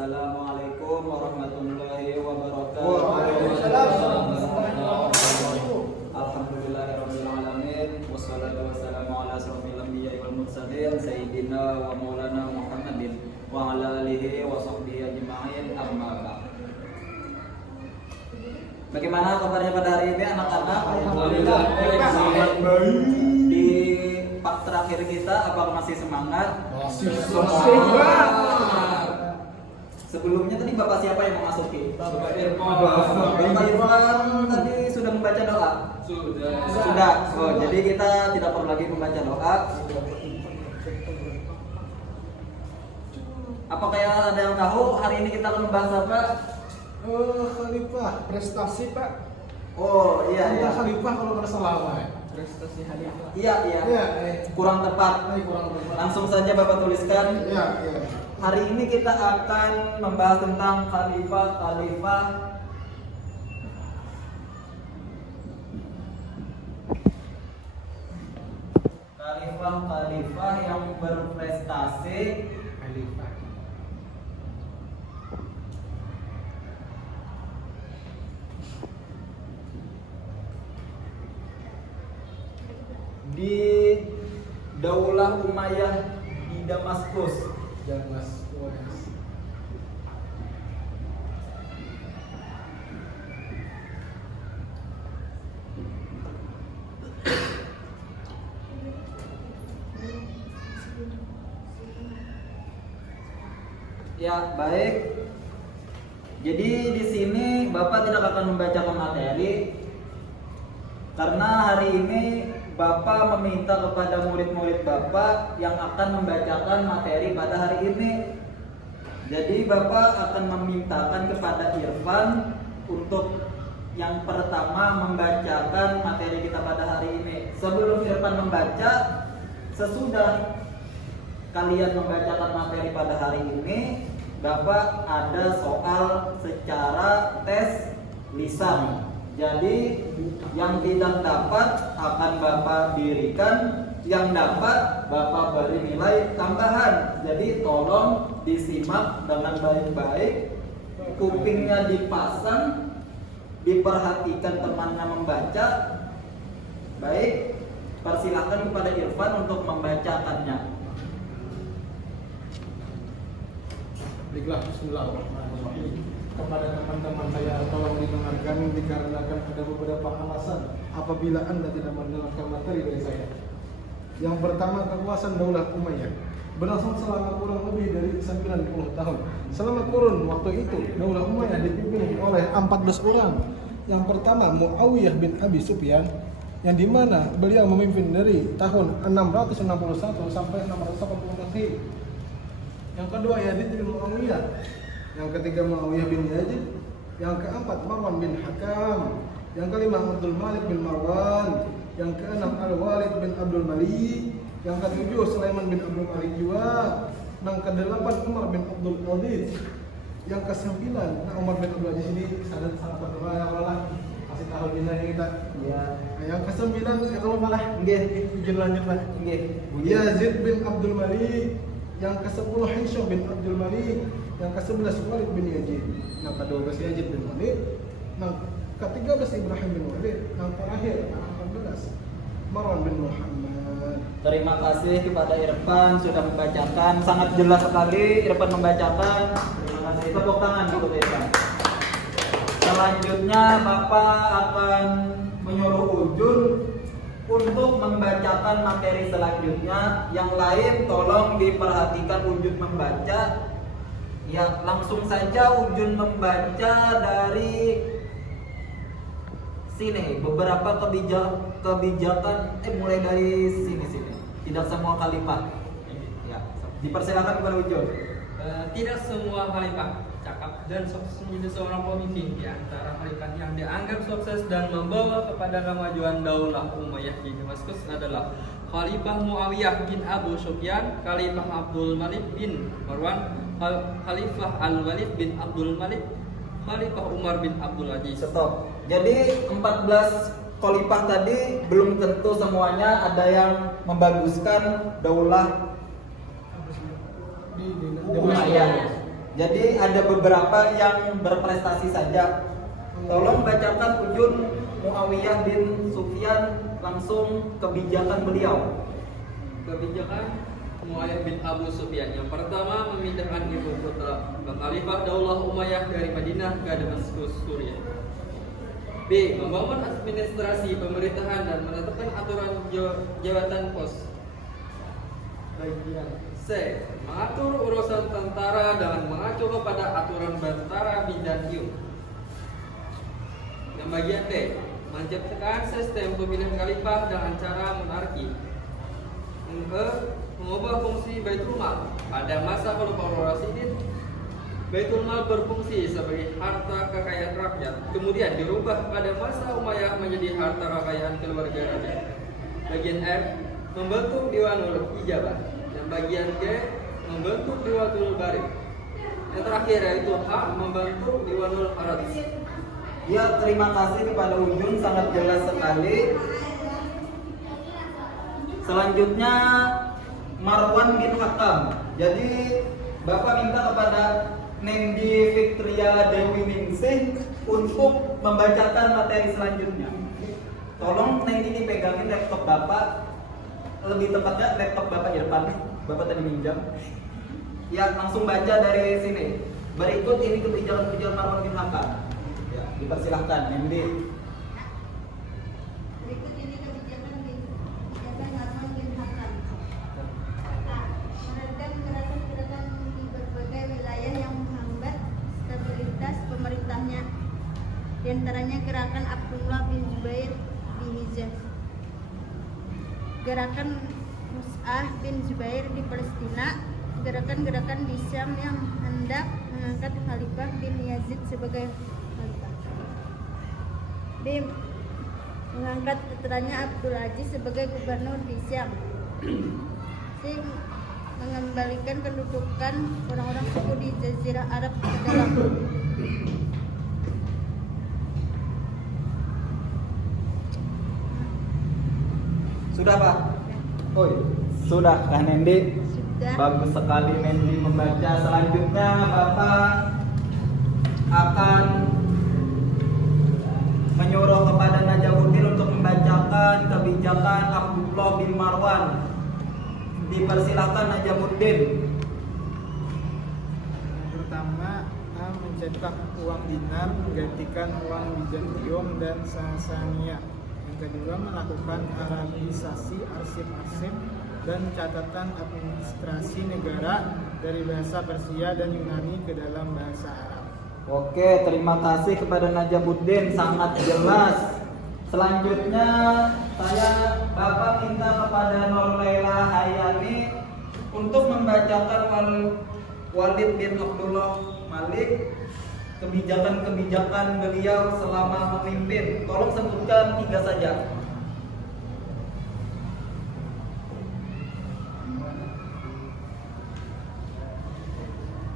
Assalamualaikum warahmatullahi wabarakatuh. Waalaikumsalam. Alhamdulillahirabbil alamin wassalatu wassalamu ala asrofil anbiya'i wal mursalin sayyidina wa maulana Muhammadin wa ala alihi wa sahbihi ajma'in, amma ba'd. Bagaimana kabarnya pada hari ini anak-anak? Alhamdulillah. Sangat baik. Di part terakhir kita, apakah masih semangat? Masih semangat. Sebelumnya tadi Bapak siapa yang mau masuki? Bapak Bapak Irfan tadi sudah membaca doa? Sudah. Oh, jadi kita tidak perlu lagi membaca doa. Apakah ada yang tahu hari ini kita akan membahas apa? Khalifah, prestasi Pak. Oh iya. Khalifah kalau nggak salah Pak. Prestasi Khalifah. Iya. Kurang tepat. Kurang tepat. Langsung saja Bapak tuliskan. Iya. Hari ini kita akan membahas tentang khalifah yang berprestasi. Khalifah. Di Daulah Umayyah di Damaskus. Ya, baik. Jadi di sini Bapak tidak akan membacakan materi karena hari ini Bapak meminta kepada murid-murid Bapak yang akan membacakan materi pada hari ini. Jadi Bapak akan memintakan kepada Irfan untuk yang pertama membacakan materi kita pada hari ini. Sebelum Irfan membaca, sesudah kalian membacakan materi pada hari ini, Bapak ada soal secara tes lisan. Jadi yang tidak dapat akan Bapak dirikan, yang dapat Bapak beri nilai tambahan. Jadi tolong disimak dengan baik-baik, kupingnya dipasang, diperhatikan temannya membaca. Baik, persilahkan kepada Irfan untuk membacakannya. Baiklah, bismillahirrahmanirrahim. Kepada teman-teman saya tolong didengarkan dikarenakan ada beberapa alasan apabila Anda tidak mendengarkan materi dari saya. Yang pertama, kekuasaan Daulah Umayyah berlangsung selama kurang lebih dari 90 tahun. Selama kurun waktu itu, Daulah Umayyah dipimpin oleh 14 orang. Yang pertama, Muawiyah bin Abi Sufyan, yang dimana beliau memimpin dari tahun 661 sampai 680 Yang kedua, Yazid bin Muawiyah. Yang ketiga, Muawiyah bin Yazid. Yang keempat, Marwan bin Hakam. Yang kelima, Abdul Malik bin Marwan. Yang keenam, Al-Walid bin Abdul Malik. Yang ketujuh, Sulaiman bin Abdul Malik juga. Yang kedelapan, Umar bin Abdul Aziz. Yang kesembilan, Umar bin Abdul Aziz ini sangat berdoa ya Allah, kasih tahu dinanya kita. Ya. Yang kesembilan, kalau malah izin lanjut Pak. Yazid bin Abdul Malik. Yang ke-10 Hisham bin Abdul Malik. Yang ke-11 Walid bin Yazid. Yang ke-12 Yazid bin Walid. Yang ke-13 Ibrahim bin Walid. Yang terakhir yang ke-14 Marwan bin Muhammad. Terima kasih kepada Irfan sudah membacakan, sangat jelas sekali Irfan membacakan. Terima kasih. Tepuk tangan untuk Irfan. Selanjutnya Bapak akan menyuruh Ujun untuk membacakan materi selanjutnya. Yang lain tolong diperhatikan Ujun membaca. Ya, langsung saja Ujun membaca dari sini. Beberapa kebijakan mulai dari sini. Tidak semua khalifah. Ya, dipersilakan kepada Ujun. Tidak semua khalifah cakap dan sukses menjadi seorang pemimpin. Di antara khalifah yang dianggap sukses dan membawa kepada kemajuan Daulah Umayyah di Damaskus adalah Khalifah Muawiyah bin Abu Sufyan, Khalifah Abdul Malik bin Marwan, Khalifah Al-Walid bin Abdul Malik, Khalifah Umar bin Abdul Aziz. Stop. Jadi 14 khalifah tadi belum tentu semuanya ada yang membaguskan Daulah Umayyah. Jadi ada beberapa yang berprestasi saja. Tolong bacakan Ujun Muawiyah bin Sufyan langsung kebijakan beliau. Kebijakan Muawiyah bin Abu Sufyan yang pertama memindahkan ibu kota Khalifah Daulah Umayyah dari Madinah ke Damaskus, Suriah. B. Membangun administrasi pemerintahan dan menetapkan aturan jabatan pos. C. Mengatur urusan tentara dengan mengacu kepada aturan Bantara Bidantium. Yang bagian D. Menciptakan sistem pemilihan khalifah dengan cara monarki. E. Mengubah fungsi Baitul Mal. Pada masa Khalifah Rasyidin, Baitul Mal berfungsi sebagai harta kekayaan rakyat. Kemudian dirubah pada masa Umayyah menjadi harta kekayaan keluarga raja. Bagian F. Membentuk Diwanul Ijabah. Dan bagian G. Membentuk Diwanul Barik. Yang terakhir yaitu H. Membentuk Diwanul Haraj. Ya, terima kasih kepada Ujun, sangat jelas sekali. Selanjutnya Marwan bin Hakam. Jadi Bapak minta kepada Nendi Fiktria Dewi Ningsih untuk membacakan materi selanjutnya. Tolong Nendi dipegangin laptop Bapak, lebih tepatnya laptop Bapak di depan. Bapak tadi minjam. Ya, langsung baca dari sini. Berikut ini kebijakan Marwan bin Hakam. Ya, dipersilahkan Nendi. Berikut ini kebijakan Marwan bin Hakam. Meredam gerakan-gerakan di berbagai wilayah yang menghambat stabilitas pemerintahnya. Di antaranya gerakan Abdullah bin Zubair di Hijaz, gerakan Mus'ab bin Zubair di Palestina, gerakan-gerakan di Syam yang hendak mengangkat Khalifah bin Yazid sebagai khalifah. B. Mengangkat putranya Abdul Aziz sebagai gubernur di Syam. C. Mengembalikan kedudukan orang-orang suku di Jazirah Arab ke dalam. Sudah Pak? Oh iya. Sudah Kak Nendi? Sudah. Bagus sekali Nendi membaca. Selanjutnya Bapak akan menyuruh kepada Najamuddin untuk membacakan kebijakan Abdullah bin Marwan. Dipersilakan Najamuddin. Pertama, mencetak uang dinar menggantikan uang Bizantium dan Sasania. Yang kedua, melakukan arabisasi arsip-arsip dan catatan administrasi negara dari bahasa Persia dan Yunani ke dalam bahasa Arab. Oke, terima kasih kepada Najamuddin, sangat jelas. Selanjutnya saya Bapak minta kepada Nurlaila Hayani untuk membacakan Walid bin Abdullah Malik, kebijakan-kebijakan beliau selama memimpin. Tolong sebutkan 3 saja.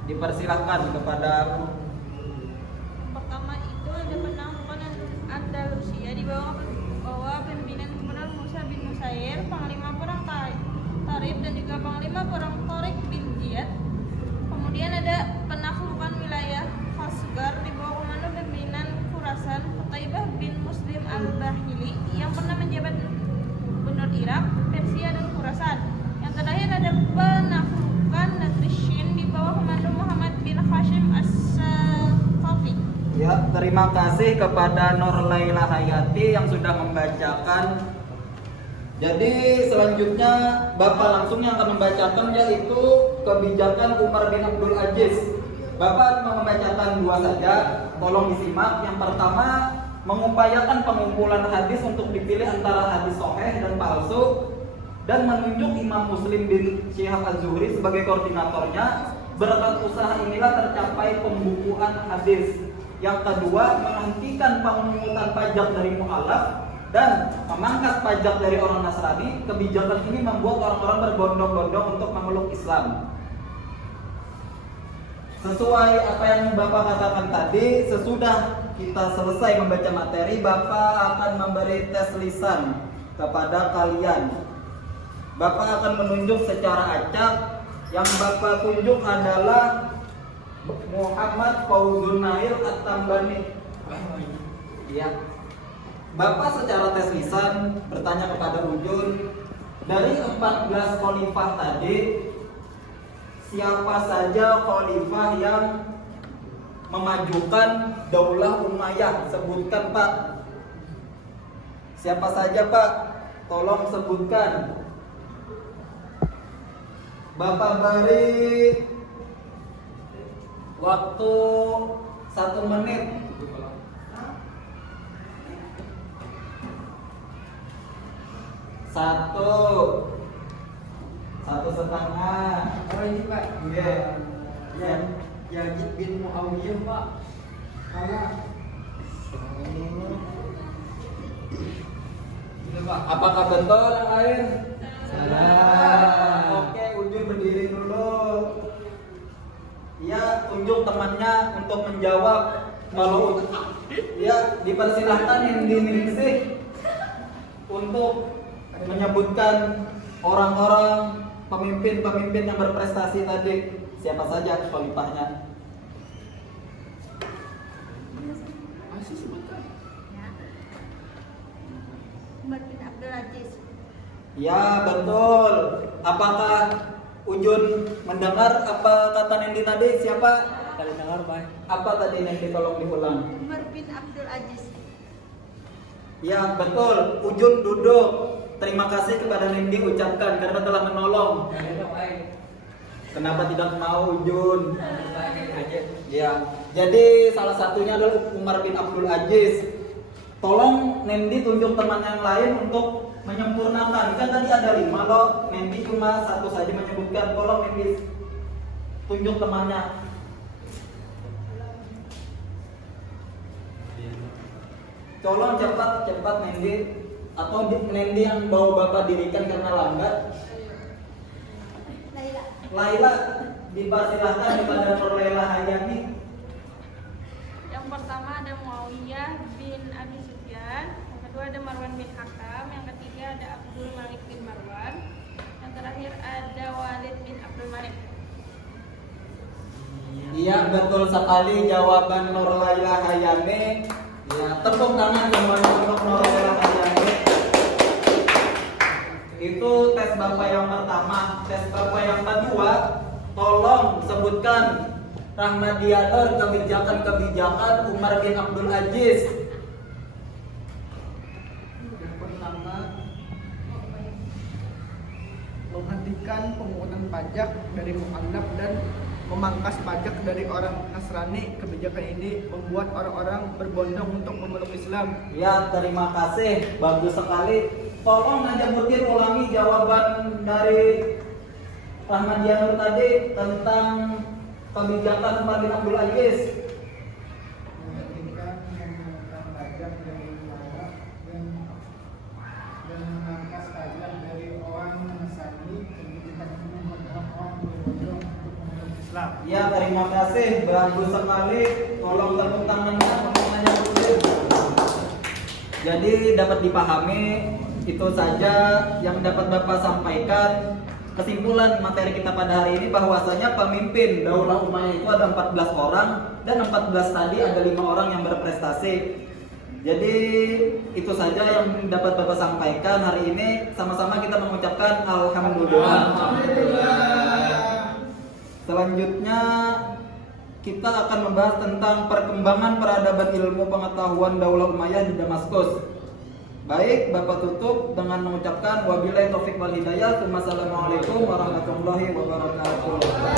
Dipersilahkan kepada Pertama itu ada penaklukan Andalusia di bawah pimpinan Gubernur Musa bin Musair, Panglima Perang Tarif dan juga Panglima Perang Torik bin Ziyad. Kemudian ada penaklukan wilayah Khasgar di bawah komando pimpinan Khurasan Qutaibah bin Muslim al-Bahili yang pernah menjabat gubernur Irak, Persia dan Khurasan. Yang terakhir ada penaklukan Natrishin di bawah komando Muhammad bin Hashim as-Saqafi. Ya, terima kasih kepada Nurlaila Hayati yang sudah membacakan. Jadi selanjutnya Bapak langsung yang akan membacakan yaitu kebijakan Umar bin Abdul Aziz. Bapak cuma membacakan 2 saja, tolong disimak. Yang pertama, mengupayakan pengumpulan hadis untuk dipilih antara hadis sahih dan palsu dan menunjuk Imam Muslim bin Syihab Az-Zuhri sebagai koordinatornya. Berkat usaha inilah tercapai pembukuan hadis. Yang kedua, menghentikan pemungutan pajak dari mu'alaf dan memangkas pajak dari orang Nasrani. Kebijakan ini membuat orang-orang berbondong-bondong untuk memeluk Islam. Sesuai apa yang Bapak katakan tadi, sesudah kita selesai membaca materi, Bapak akan memberi tes lisan kepada kalian. Bapak akan menunjuk secara acak. Yang Bapak tunjuk adalah Muhammad Fauzun Nail At-Tambani. Iya. Bapak secara tes lisan bertanya kepada Ujun, dari 14 khalifah tadi, siapa saja khalifah yang memajukan Daulah Umayyah? Sebutkan, Pak. Siapa saja, Pak? Tolong sebutkan. Bapak beri waktu 1 menit. Satu setengah. Oh ini Pak, Iya. Yazid bin Muawiyah Pak. Karena Itu Pak. Apakah betul yang lain? Salah. Oke, Ujun berdiri dulu. Ya, tunjuk temannya untuk menjawab. Kalau ya, dipersilahkan Ningsih untuk menyebutkan orang-orang pemimpin-pemimpin yang berprestasi tadi. Siapa saja khalifahnya? Masih sebutkan. Ya. Umar bin Abdul Aziz. Ya, betul. Apakah Ujun mendengar apa kata Nendi tadi? Siapa? Kali dengar Pak. Apa tadi Nendi, tolong diulang. Umar bin Abdul Aziz. Ya, betul. Ujun duduk. Terima kasih kepada Nendi ucapkan karena telah menolong. Kenapa tidak mau Ujun? Ya, jadi salah satunya adalah Umar bin Abdul Aziz. Tolong Nendi tunjuk teman yang lain untuk menyempurnakan. Kan tadi ada 5 loh. Nendi cuma 1 saja menyebutkan. Tolong Nendi tunjuk temannya. Tolong cepat Nendi. Atau Nendi yang bawa Bapak dirikan karena lambat. Laila. Laila, dipersilahkan kepada Nur Laila Hayani. Yang pertama ada Muawiyah bin Abi Sufyan, yang kedua ada Marwan bin Hakam, yang ketiga ada Abdul Malik bin Marwan, yang terakhir ada Walid bin Abdul Malik. Iya, betul sekali jawaban Nur Laila Hayani. Ya, tepuk tangan semuanya untuk Nur Laila Hayani. Itu tes Bapak yang pertama. Tes Bapak yang kedua, tolong sebutkan Rahmadianur kebijakan-kebijakan Umar bin Abdul Aziz. Yang pertama, menghentikan pemungutan pajak dari mu'allaf dan memangkas pajak dari orang Nasrani. Kebijakan ini membuat orang-orang berbondong untuk memeluk Islam. Ya, terima kasih. Bagus sekali. Tolong Najamuddin ulangi jawaban dari Rahmadianur tadi tentang kebijakan Umar bin Abdul Aziz. menghentikan pemungutan pajak dari mu'allaf dan memangkas pajak dari orang Nasrani. Kebijakan ini membuat orang berbondong untuk memeluk Islam. Ya, terima kasih. Bagus sekali. Tolong tepuk tangannya untuk Najamuddin. Jadi dapat dipahami, itu saja yang dapat Bapak sampaikan. Kesimpulan materi kita pada hari ini bahwasanya pemimpin Daulah Umayyah itu ada 14 orang dan 14 tadi ada 5 orang yang berprestasi. Jadi itu saja yang dapat Bapak sampaikan hari ini. Sama-sama kita mengucapkan alhamdulillah. Selanjutnya kita akan membahas tentang perkembangan peradaban ilmu pengetahuan Daulah Umayyah di Damaskus. Baik, Bapak tutup dengan mengucapkan wabillahi taufik wal hidayah. Wassalamualaikum warahmatullahi wabarakatuh.